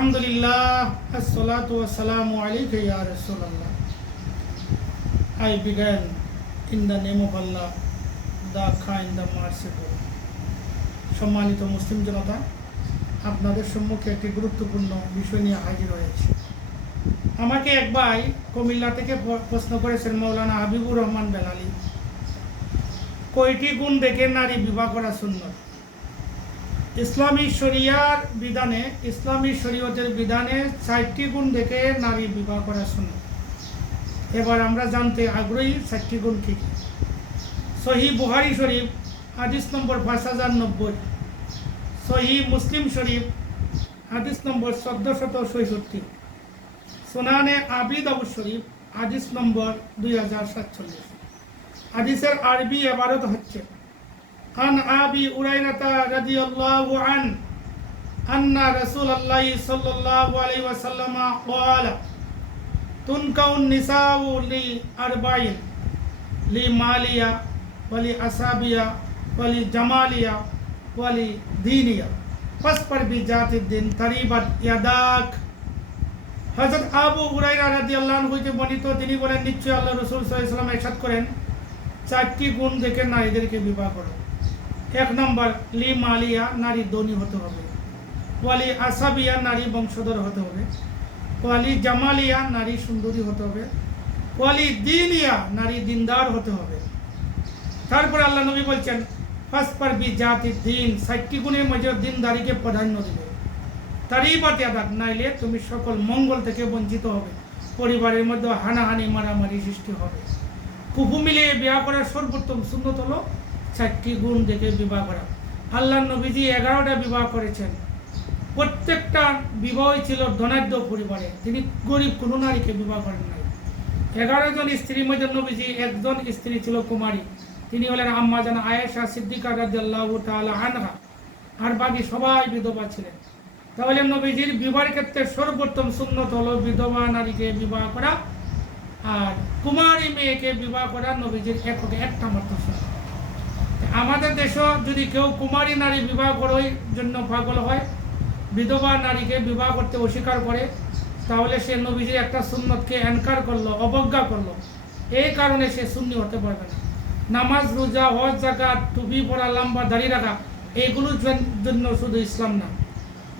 Alhamdulillah, as-salatu was-salamu alayka ya Rasulullah. I began in the name of Allah, the kind, the merciful. সম্মানিত মুসলিম জনতা, আপনাদের সম্মুখে একটি গুরুত্বপূর্ণ বিষয় নিয়ে হাজির হয়েছি। আমাকে এক ভাই কুমিল্লা থেকে প্রশ্ন করেছেন, মৌলানা হাবিবুর রহমান বেলালী, কয়টি গুণ দেখে নারী বিবাহ করা সুন্নত? ইসলামী শরিয়ার বিধানে, ইসলামী শরীয়তের বিধানে 4টি গুণ দেখে নারী বিবাহ করা সুন্নত। এবার আমরা জানতে আগ্রহী 4টি গুণ কী কী। সহিহ বুখারী শরীফ হাদিস নম্বর 5090, সহিহ মুসলিম শরীফ হাদিস নম্বর 1467, সুনানে আবি দাউদ শরীফ হাদিস নম্বর 2047। হাদিসের আরবি ইবারত হচ্ছে, আন আবি উরাইরাতা রাদিয়াল্লাহু আন আন্না রাসূলুল্লাহ সাল্লাল্লাহু আলাইহি ওয়াসাল্লাম ক্বালা তুনকাউন নিসাউ লি আরবাইন লি মালিয়া ওয়ালি আসাবিয়া ওয়ালি জামালিয়া ওয়ালি দীনিয়া ফাসফার বিজাতিদ দিন তারিবাত ইয়াদাক। হযরত আবু হুরায়রা রাদিয়াল্লাহু আনহু হইতে বর্ণিত, তিনি বলেন, নিশ্চয় আল্লাহ রাসূল সাল্লাল্লাহু আলাইহি ওয়াসাল্লাম ইরশাদ করেন, 4টি গুণ দেখে নারীদেরকে বিবাহ করো। 1 নম্বর, লি মালিয়া, নারী ধনী হতে হবে। ওয়ালি আসাবিয়া, নারী বংশধর হতে হবে। ওয়ালি জামালিয়া, নারী সুন্দরী হতে হবে। ওয়ালি দীনিয়া, নারী দিনদার হতে হবে। তারপরে আল্লাহ নবী বলছেন, ফাসফার বিজাতিদ দিন, 4টি গুণের মধ্যে দিনদারিকে প্রাধান্য দিবে। তারিবাত ইয়াদাক, নাইলে তুমি সকল মঙ্গল থেকে বঞ্চিত হবে, পরিবারের মধ্যে হানাহানি মারামারি সৃষ্টি হবে। কুফু মিলিয়ে বিবাহ করার সর্বোত্তম সুন্নত হলো 4টি গুণ দেখে বিবাহ করা। আল্লাহ নবীজি 11টা বিবাহ করেছেন, প্রত্যেকটা বিবাহই ছিল ধনাঢ্য পরিবারে, তিনি গরিব কোনো নারীকে বিবাহ করেন নাই। 11 জন স্ত্রীর মধ্যে নবীজি একজন স্ত্রী ছিল কুমারী, তিনি হলেন আম্মা জান আয়েশা সিদ্দিকা রাদিয়াল্লাহু তাআলা আনহা, আর বাকি সবাই বিধবা ছিলেন। তাহলে নবীজির বিবাহের ক্ষেত্রে সর্বোত্তম সুন্নত হলো বিধবা নারীকে বিবাহ করা, আর কুমারী মেয়েকে বিবাহ করা নবীজির একটা মাত্র সুন্নত। আমাদের দেশে যদি কেউ কুমারী নারী বিবাহ করার জন্য পাগল হয়, বিধবা নারীকে বিবাহ করতে অস্বীকার করে, তাহলে সে নবীজির একটা সুন্নতকে এনকার করলো, অবজ্ঞা করলো। এই কারণে সে সুন্নি হতে পারবে না। নামাজ, রোজা, হজ, যাকাত, টুপি পরা, লম্বা দাড়ি রাখা, এগুলোর জন্য শুধু ইসলাম না।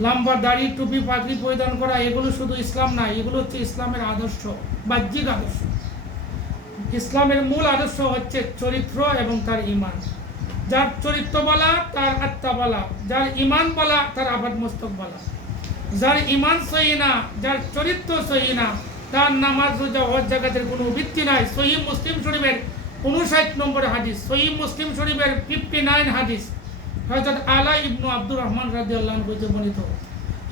লম্বা দাড়ি, টুপি, পাগড়ি পরিধান করা, এগুলো শুধু ইসলাম না, এগুলো হচ্ছে ইসলামের আদর্শ, বাহ্যিক আদর্শ। ইসলামের মূল আদর্শ হচ্ছে চরিত্র এবং তার ঈমান। যার চরিত্র বলা তার আত্মা বলা, যার ঈমান বলা তার আবাদ মস্তক বলা। যার ঈমান সহি না, যার চরিত্র সহি না, তার নামাজ, রোজা, হজ, যাকাতের কোনো ভিত্তি নাই। সহিহ মুসলিম শরীফের 59 নম্বর হাদিস, সহিহ মুসলিম শরীফের 59 হাদিস, হযরত আলা ইবনে আব্দুর রহমান রাদিয়াল্লাহু আনহু হতে বর্ণিত।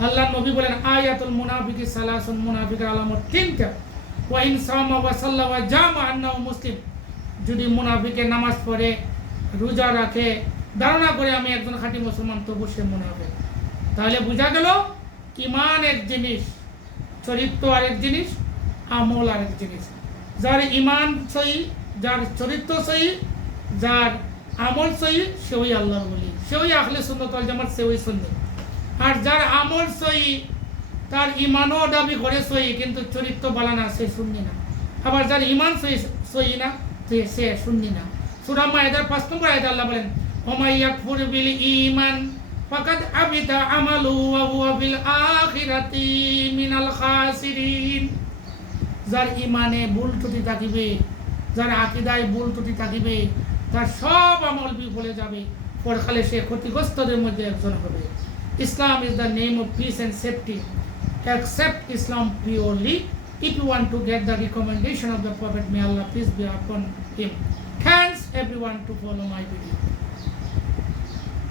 আল্লাহ নবী বলেন, আয়াতুল মুনাফিকি সালাসুন, মুনাফিকের আলামত 3টা। ওয়া ইন সামা ওয়া সাল্লা ওয়া জামা আন্নাহু মুসলিম, যদি মুনাফিকে নামাজ পড়ে, রোজা রাখে, ধারণা করে আমি একজন খাঁটি মুসলমান, তবু সে মুনাফিক। তাহলে বোঝা গেল, ঈমান এক জিনিস, চরিত্র আরেক জিনিস, আমল আরেক জিনিস। যার ঈমান সহি, যার চরিত্র সহি, যার আমল সহি, সেই আল্লাহর ওলি, সেই আহলে সুন্নাত ওয়াল জামাত, সেই সুন্নি। আর যার আমল সহি, তার ঈমানও দাবি করে সহি, কিন্তু চরিত্র বলা না, সে সুন্নি না। আবার যার ঈমান সহি না, সে সুন্নি না। সূরা মায়েদার 5 নম্বর আয়াতে আল্লাহ বলেন, ওমা ইয়াকফুর বিল ঈমান ফাকাদ আবিতা আমালুহু ওয়া হুয়া বিল আখিরাতি মিনাল খাসিরিন। যার ঈমানে ভুল ত্রুটি থাকিবে, যার আকীদায় ভুল ত্রুটি থাকিবে, তার সব আমল বিফলে যাবে, পরকালে সে ক্ষতিগ্রস্তদের মধ্যে একজন হবে। Islam is the name of peace and safety. Accept Islam purely if you want to get the recommendation of the Prophet. May Allah peace be upon him. Thanks everyone to follow my video.